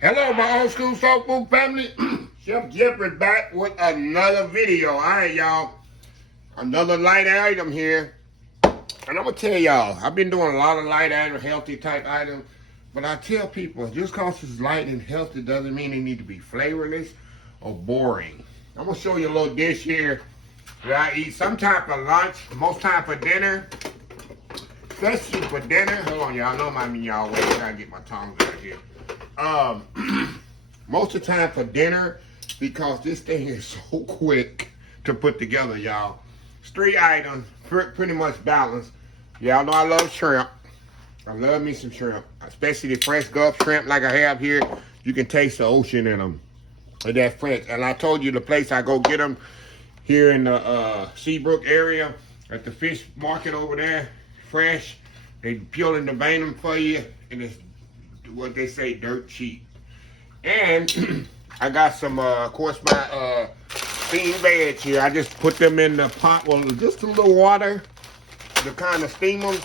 Hello, my old school soul food family. Chef Jeff is back with another video. All right, y'all. Another light item here. And I'm going to tell y'all, I've been doing a lot of light item, healthy type items. But I tell people, just because it's light and healthy doesn't mean they need to be flavorless or boring. I'm going to show you a little dish here that I eat sometime for lunch, most time for dinner. Especially for dinner. Hold on, y'all. Know I mean y'all wait. I gotta get my tongs out here. Most of the time for dinner, because this thing is so quick to put together, y'all. It's 3 items, pretty much balanced. Y'all know I love shrimp. I love me some shrimp, especially the fresh Gulf shrimp like I have here. You can taste the ocean in them. That fresh. And I told you the place I go get them here in the Seabrook area at the fish market over there. Fresh. They peel and vein them for you, and it's what they say, dirt cheap. And I got some, of course, my steamed veg here. I just put them in the pot with just a little water to kind of steam them.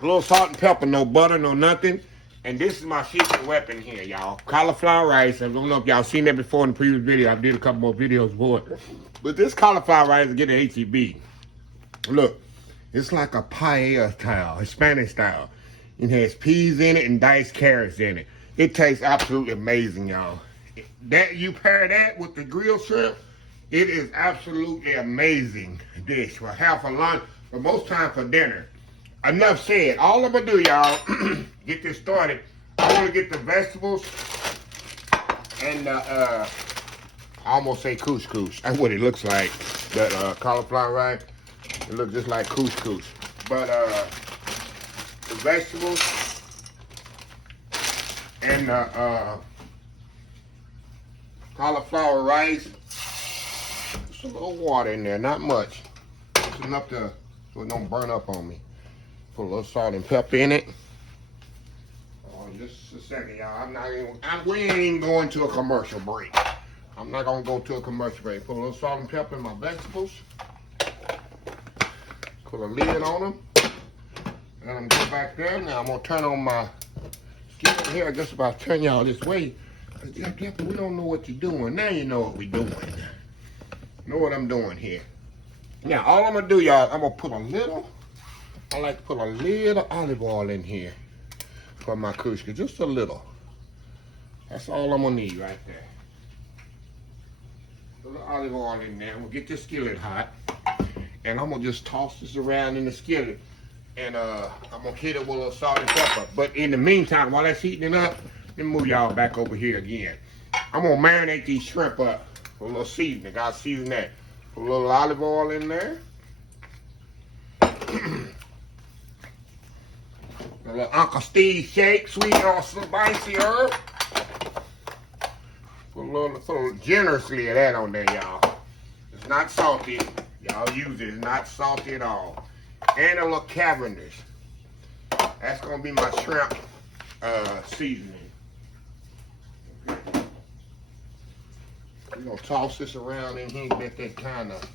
A little salt and pepper, no butter, no nothing. And this is my secret weapon here, y'all. Cauliflower rice. I don't know if y'all seen that before in the previous video. I did a couple more videos for it. But this cauliflower rice is getting HEB. Look. It's like a paella style, Hispanic style. It has peas in it and diced carrots in it. It tastes absolutely amazing, y'all. That you pair that with the grilled shrimp, it is absolutely amazing dish. For half a lunch, but most time for dinner. Enough said. All I'm gonna do, y'all, get this started. I wanna get the vegetables and I almost say couscous. That's what it looks like. That cauliflower rice. It looks just like couscous. But the vegetables and cauliflower rice. Just a little water in there, not much. Just enough so it don't burn up on me. Put a little salt and pepper in it. Oh, just a second, y'all. We ain't even going to a commercial break. I'm not gonna go to a commercial break. Put a little salt and pepper in my vegetables. Put a lid on them. And I'm gonna go back there. Now I'm gonna turn on my skillet here. I just about turn y'all this way. We don't know what you're doing. Now you know what we're doing. Know what I'm doing here. Now all I'm gonna do, y'all, I'm gonna put a little, I like to put a little olive oil in here for my couscous. Just a little. That's all I'm gonna need right there. A little olive oil in there. I'm gonna get this skillet hot. And I'm gonna just toss this around in the skillet. And I'm gonna hit it with a little salt and pepper. But in the meantime, while that's heating up, let me move y'all back over here again. I'm gonna marinate these shrimp up with a little seasoning. I'll season that. Put a little olive oil in there. A little Uncle Steve shake, sweet or spicy herb. Put a little generously of that on there, y'all. It's not salty. Y'all use it. It's not salty at all. And a little Cavendish. That's going to be my shrimp seasoning. Okay. We're going to toss this around in here. Get that kind of,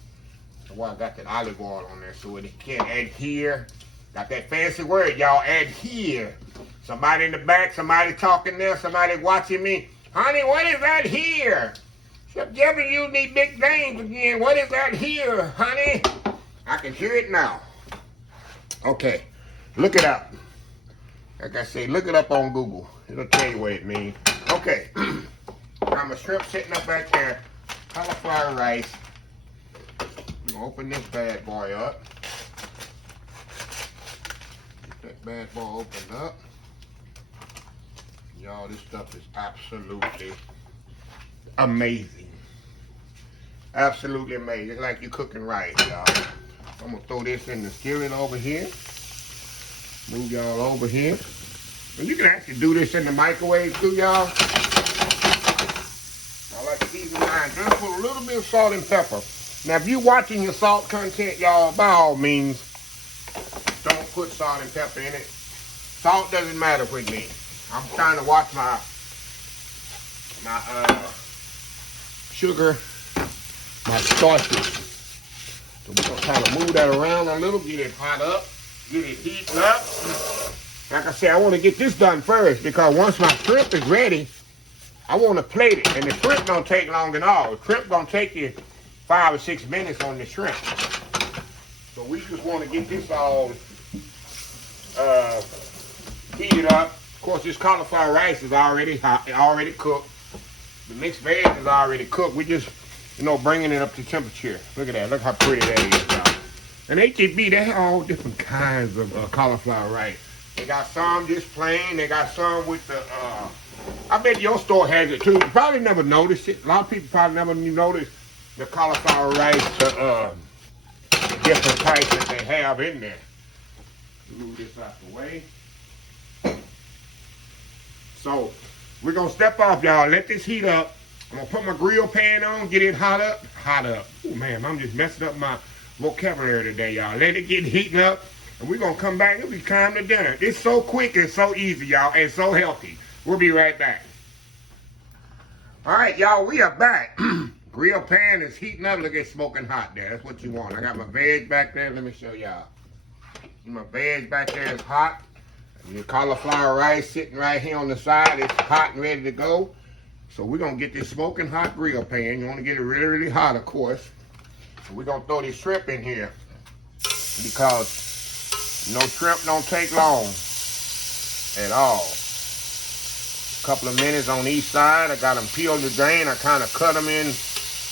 well, I got that olive oil on there so it can adhere. Got that fancy word, y'all, adhere. Somebody in the back, somebody talking there, somebody watching me. Honey, what is that here? Chef Jeffy, you need big things again. What is that here, honey? I can hear it now. Okay, look it up. Like I say, look it up on Google. It'll tell you what it means. Okay, got my shrimp sitting up back there. Cauliflower rice. I'm gonna open this bad boy up. Get that bad boy opened up. Y'all, this stuff is absolutely amazing. Absolutely amazing. It's like you're cooking rice, y'all. I'm gonna throw this in the skillet over here. Move y'all over here. And you can actually do this in the microwave too, y'all. I like to season mine. Just put a little bit of salt and pepper. Now, if you're watching your salt content, y'all, by all means, don't put salt and pepper in it. Salt doesn't matter with me. I'm trying to watch my sugar, my starches. So we're gonna kind of move that around a little, get it hot up, get it heating up. Like I said, I want to get this done first because once my shrimp is ready, I want to plate it, and the shrimp don't take long at all. The shrimp gonna take you 5 or 6 minutes on the shrimp. So we just want to get this all heated up. Of course, this cauliflower rice is already hot, already cooked. The mixed veg is already cooked. We just, bringing it up to temperature. Look at that. Look how pretty that is, y'all. And HEB, they have all different kinds of cauliflower rice. They got some just plain. They got some with the, I bet your store has it too. You probably never noticed it. A lot of people probably never noticed the cauliflower rice, different types that they have in there. Move this out the way. So, we're going to step off, y'all. Let this heat up. I'm going to put my grill pan on, get it hot up. Oh, man, I'm just messing up my vocabulary today, y'all. Let it get heating up, and we're going to come back. It'll be time to dinner. It's so quick and so easy, y'all, and so healthy. We'll be right back. All right, y'all, we are back. Grill pan is heating up. Look at it smoking hot there. That's what you want. I got my veg back there. Let me show y'all. My veg back there is hot. The cauliflower rice sitting right here on the side. It's hot and ready to go. So we're going to get this smoking hot grill pan. You want to get it really, really hot, of course. So we're going to throw this shrimp in here because, shrimp don't take long at all. A couple of minutes on each side. I got them peeled to drain. I kind of cut them in,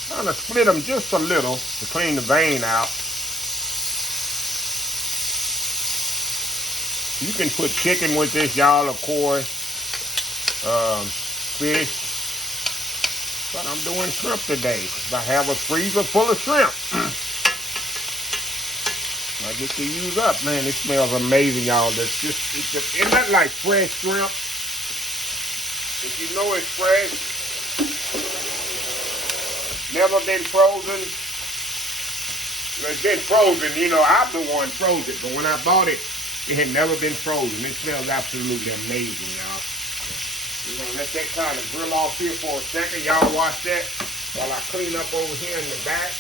kind of split them just a little to clean the vein out. You can put chicken with this, y'all, of course. Fish. But I'm doing shrimp today. I have a freezer full of shrimp. I get to use up. Man, it smells amazing, y'all. It's not like fresh shrimp. If you know it's fresh, never been frozen. It's been frozen, I'm the one froze it. But when I bought it, it had never been frozen. It smells absolutely amazing, y'all. We're going to let that kind of grill off here for a second. Y'all watch that while I clean up over here in the back.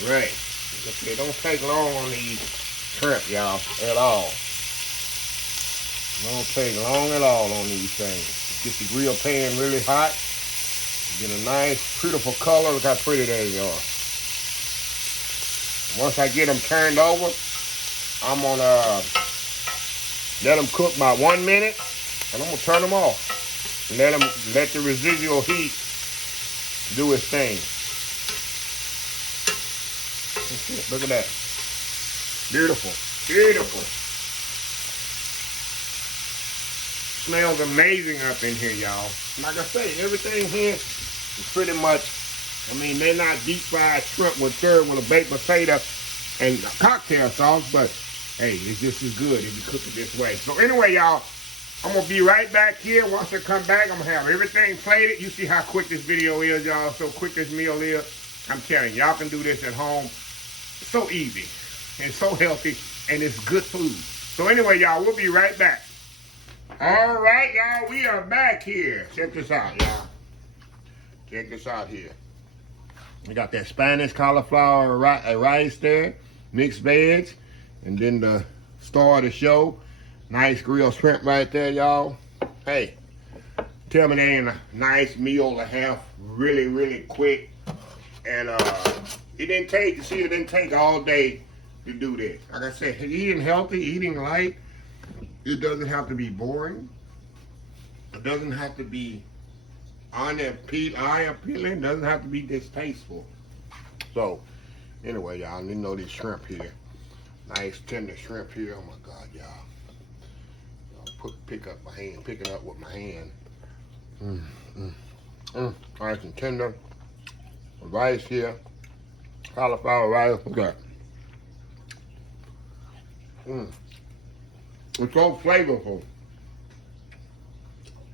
All right. It don't take long on these shrimp, y'all, at all. It don't take long at all on these things. Get the grill pan really hot. Get a nice, beautiful color. Look how pretty they are. Once I get them turned over, I'm going to let them cook about 1 minute, and I'm going to turn them off. And let the residual heat do its thing. Look at that. Beautiful. Beautiful. Smells amazing up in here, y'all. Like I say, everything here is pretty much, they're not deep fried shrimp with a baked potato and cocktail sauce, but hey, it's just as good if you cook it this way. So anyway, y'all, I'm going to be right back here. Once I come back, I'm going to have everything plated. You see how quick this video is, y'all, so quick this meal is. I'm telling y'all can do this at home. So easy and so healthy, and it's good food. So anyway, y'all, we'll be right back. All right, y'all, we are back here. Check this out, y'all. Check this out here. We got that Spanish cauliflower rice there, mixed veg, and then the star of the show, nice grilled shrimp right there, y'all. Hey, tell me they ain't a nice meal to have, really, really quick. And it didn't take all day to do this. Like I said, eating healthy, eating light. It doesn't have to be boring. It doesn't have to be eye-appealing. It doesn't have to be distasteful. So, anyway, y'all, you know this shrimp here. Nice tender shrimp here. Oh my God, y'all. Pick it up with my hand. Nice and tender. Rice here. Cauliflower rice. Look at that. It's so flavorful.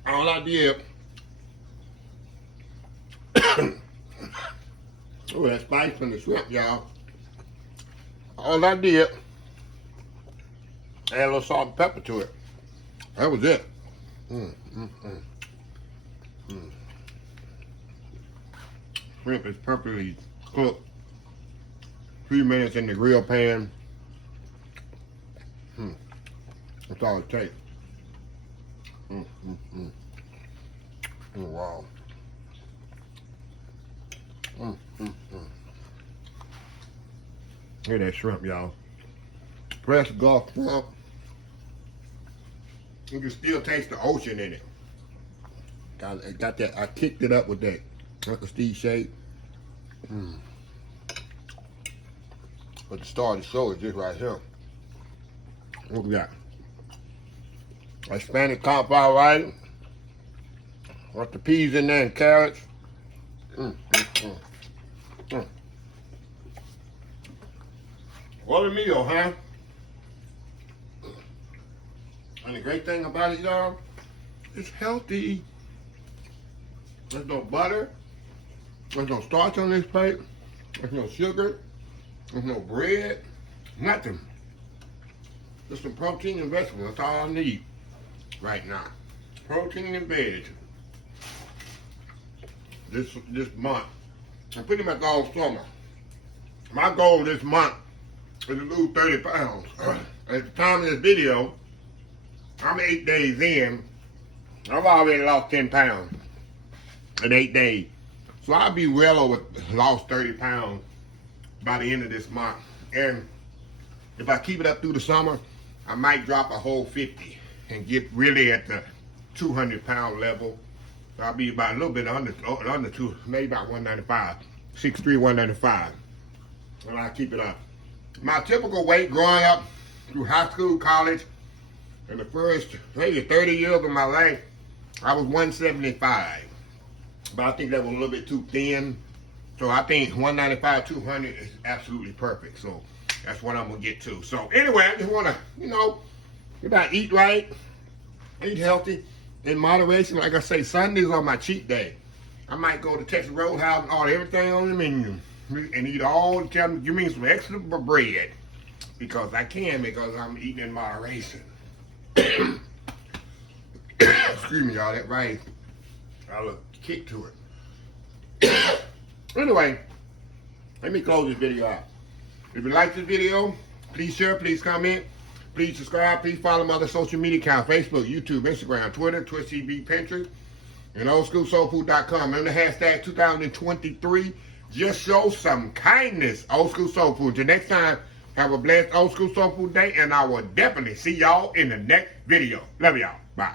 All I did, oh, that spice from the shrimp, y'all. All I did, add a little salt and pepper to it. That was it. Shrimp is perfectly cooked. few minutes in the grill pan. That's all it takes. Oh, wow. Look at that shrimp, y'all. Fresh Gulf shrimp. You can still taste the ocean in it. Got that. I kicked it up with that Uncle Steve shake. But the star of the show is just right here. What we got? Hispanic cauliflower rice. Want the peas in there and carrots. What a meal, huh? And the great thing about it, y'all, it's healthy. There's no butter. There's no starch on this plate. There's no sugar. There's no bread. Nothing. Just some protein and vegetables. That's all I need right now. Protein and veg. This month. And pretty much all summer. My goal this month is to lose 30 pounds. At the time of this video, I'm 8 days in. I've already lost 10 pounds in 8 days. So I'll be well over lost 30 pounds by the end of this month. And if I keep it up through the summer, I might drop a whole 50 and get really at the 200-pound level. So I'll be about a little bit under two, maybe about 195, 6'3", 195. And I'll keep it up. My typical weight growing up through high school, college, in the first maybe 30 years of my life, I was 175. But I think that was a little bit too thin. So I think 195, 200 is absolutely perfect. So that's what I'm going to get to. So anyway, I just want to, you gotta eat right, eat healthy, in moderation. Like I say, Sundays are my cheat day. I might go to Texas Roadhouse and order everything on the menu and eat all the time. Give me some extra bread because I can, because I'm eating in moderation. Excuse me, y'all. That rice, I look kick to it. Anyway, let me close this video out. If you like this video, please share, please comment, please subscribe, please follow my other social media accounts: Facebook, YouTube, Instagram, Twitter, Twitch TV, Pinterest, and oldschoolsoulfood.com. Remember the hashtag 2023. Just show some kindness, Old School Soul Food. Till next time, have a blessed Old School Soul Food day, and I will definitely see y'all in the next video. Love y'all. Bye.